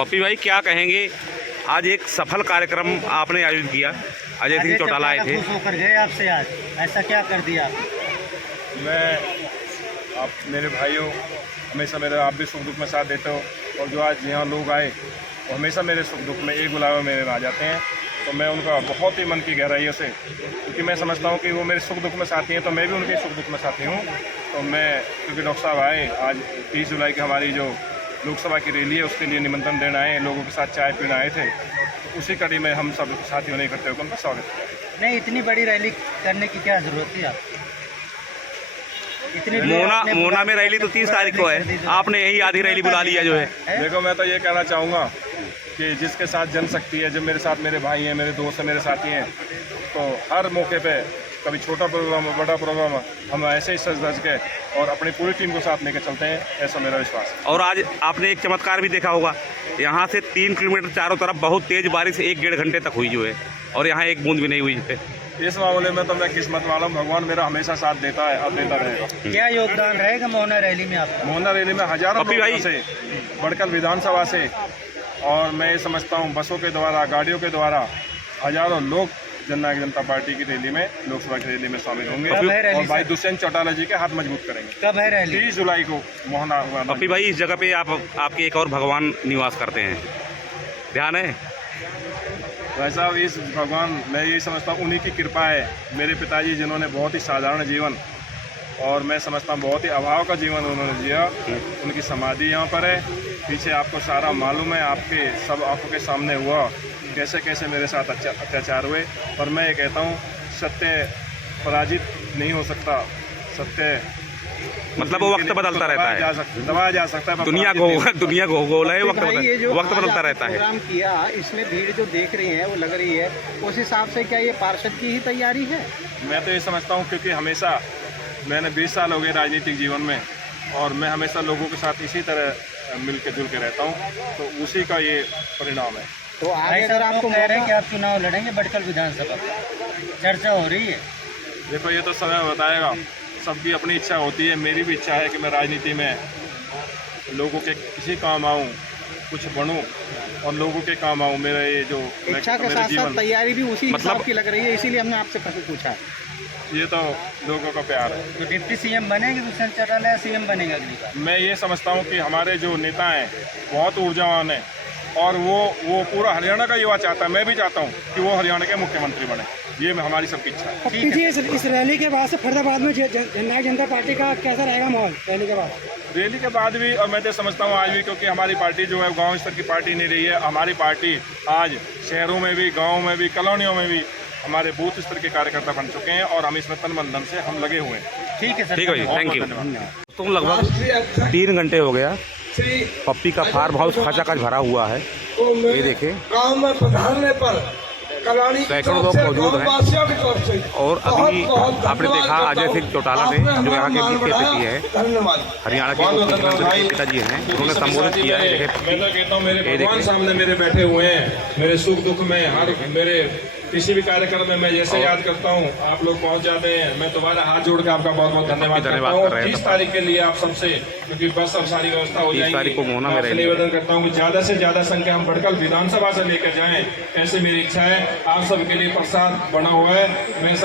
पप्पी भाई क्या कहेंगे, आज एक सफल कार्यक्रम आपने आयोजित किया, अजय सिंह चौटाला आए थे। खुश होकर गए आपसे, आज ऐसा क्या कर दिया? आप मेरे भाइयों हमेशा मेरे आप भी सुख दुख में साथ देते हो, और जो आज यहाँ लोग आए वो हमेशा मेरे सुख दुख में एक बुलावे मेरे में आ जाते हैं, तो मैं उनका बहुत ही मन की गहराइयों से, क्योंकि मैं समझता हूँ कि वो मेरे सुख दुख में साथी हैं तो मैं भी उनके सुख दुख में साथी हूँ। तो मैं, क्योंकि डॉक्टर साहब आए आज 30 जुलाई की हमारी जो लोकसभा की रैली है उसके लिए निमंत्रण देने आए, लोगों के साथ चाय पीने आए थे, तो उसी कड़ी में हम सब साथियों ने इकट्ठे होकर उनका स्वागत किया। नहीं, इतनी बड़ी रैली करने की क्या जरूरत थी आपको? मोना में रैली तो 30 तारीख को है, आपने यही आधी रैली बुला लिया जो है। देखो, मैं तो ये कहना चाहूँगा कि जिसके साथ जनशक्ति है, जब मेरे साथ मेरे भाई हैं, मेरे दोस्त हैं, मेरे साथी हैं, तो हर मौके पे कभी छोटा प्रोग्राम बड़ा प्रोग्राम हम ऐसे ही सज धज के और अपनी पूरी टीम को साथ लेकर चलते हैं, ऐसा मेरा विश्वास है। और आज आपने एक चमत्कार भी देखा होगा, यहाँ से 3 किलोमीटर चारों तरफ बहुत तेज बारिश 1-1.5 घंटे तक हुई जो है, और यहाँ एक बूंद भी नहीं हुई है। इस मामले में तो मैं किस्मत वाला हूँ, भगवान मेरा हमेशा साथ देता है, अब देता रहेगा। क्या योगदान रहेगा मोहना रैली में आपका? मोहना रैली में हजारों लोगों से, बड़कल विधानसभा से, और मैं ये समझता हूँ बसों के द्वारा, गाड़ियों के द्वारा हजारों लोग जननायक जनता पार्टी की रैली में, लोकसभा की रैली में शामिल होंगे और भाई दुष्यंत चौटाला जी के हाथ मजबूत करेंगे। कब है रैली? 30 जुलाई को मोहना। पप्पी भाई, इस जगह पे आपके एक और भगवान निवास करते हैं, ध्यान है? भाई साहब, इस भगवान, मैं यही समझता हूँ उन्हीं की कृपा है। मेरे पिताजी जिन्होंने बहुत ही साधारण जीवन, और मैं समझता हूँ बहुत ही अभाव का जीवन उन्होंने जिया, उनकी समाधि यहाँ पर है। पीछे आपको सारा मालूम है, आपके सब आंखों के सामने हुआ कैसे कैसे मेरे साथ अत्याचार हुए। पर मैं ये कहता हूँ, सत्य पराजित नहीं हो सकता, सत्य मतलब वो वक्त बदलता रहता है, दबाया जा सकता है। दुनिया गोल है, वक्त बदलता रहता है। प्रोग्राम किया, इसमें भीड़ जो देख रही है वो लग रही है, उस हिसाब से क्या ये पार्षद की ही तैयारी है? मैं तो ये समझता हूँ, क्योंकि हमेशा मैंने 20 साल हो गए राजनीतिक जीवन में, और मैं हमेशा लोगों के साथ इसी तरह मिल के जुल के रहता हूँ, तो उसी का ये परिणाम है। तो आगे अगर आपको कह रहे हैं कि आप चुनाव लड़ेंगे बड़कल विधानसभा, चर्चा हो रही है। देखो, ये तो समय बताएगा, सबकी अपनी इच्छा होती है। मेरी भी इच्छा है कि मैं राजनीति में लोगों के किसी काम आऊँ, कुछ बनूँ और लोगों के काम आऊँ। मेरा ये जो इच्छा के साथ साथ तैयारी भी उसी हिसाब की लग रही है, इसीलिए हमने आपसे प्रश्न पूछा। ये तो लोगों का प्यार है। तो डिप्टी सीएम बनेंगे दुष्यंत चौटाला या सीएम बनेगा अगली बार? मैं ये समझता हूँ कि हमारे जो नेता हैं बहुत ऊर्जावान हैं, और वो पूरा हरियाणा का युवा चाहता है, मैं भी चाहता हूँ कि वो हरियाणा के मुख्यमंत्री बने, ये हमारी सबकी इच्छा है। ठीक है। इस रैली के बाद से फरीदाबाद में जननायक जनता पार्टी का कैसा रहेगा माहौल रैली के बाद? रैली के बाद भी, और मैं तो समझता हूँ आज भी, क्योंकि हमारी पार्टी जो है गांव स्तर की पार्टी नहीं रही है, हमारी पार्टी आज शहरों में भी, गाँव में भी, कॉलोनियों में भी हमारे बूथ स्तर के कार्यकर्ता बन चुके हैं, और हम इसमें तन मन धन से हम लगे हुए हैं। ठीक है सर, ठीक है जी, थैंक यू। तुम लगभग 3 घंटे हो गया, पप्पी का फार्म हाउस खचाखच भरा हुआ है, ये देखें, गांव में पधारने पर सैकड़ों लोग मौजूद हैं। और अभी आपने देखा अजय सिंह चौटाला ने, जो यहाँ के मुख्य अतिथि है, हरियाणा के मुख्यमंत्री पिताजी हैं, उन्होंने संबोधित किया है। मैं तो कहता हूँ मेरे भगवान सामने मेरे बैठे हुए हैं, मेरे सुख दुख में, हर मेरे किसी भी कार्यक्रम में मैं जैसे याद करता हूँ आप लोग पहुँच जाते हैं। मैं तुम्हारा हाथ जोड़ के आपका बहुत बहुत धन्यवाद करता हूँ। 30 तारीख के लिए आप सबसे, क्योंकि बस अब सारी व्यवस्था हो जाएगी, 30 तारीख को मोहना में निवेदन करता हूँ कि ज्यादा से ज्यादा संख्या हम बड़कल विधानसभा से लेकर जाएं, ऐसे मेरी इच्छा है। आप सबके लिए प्रसाद बना हुआ है। मैं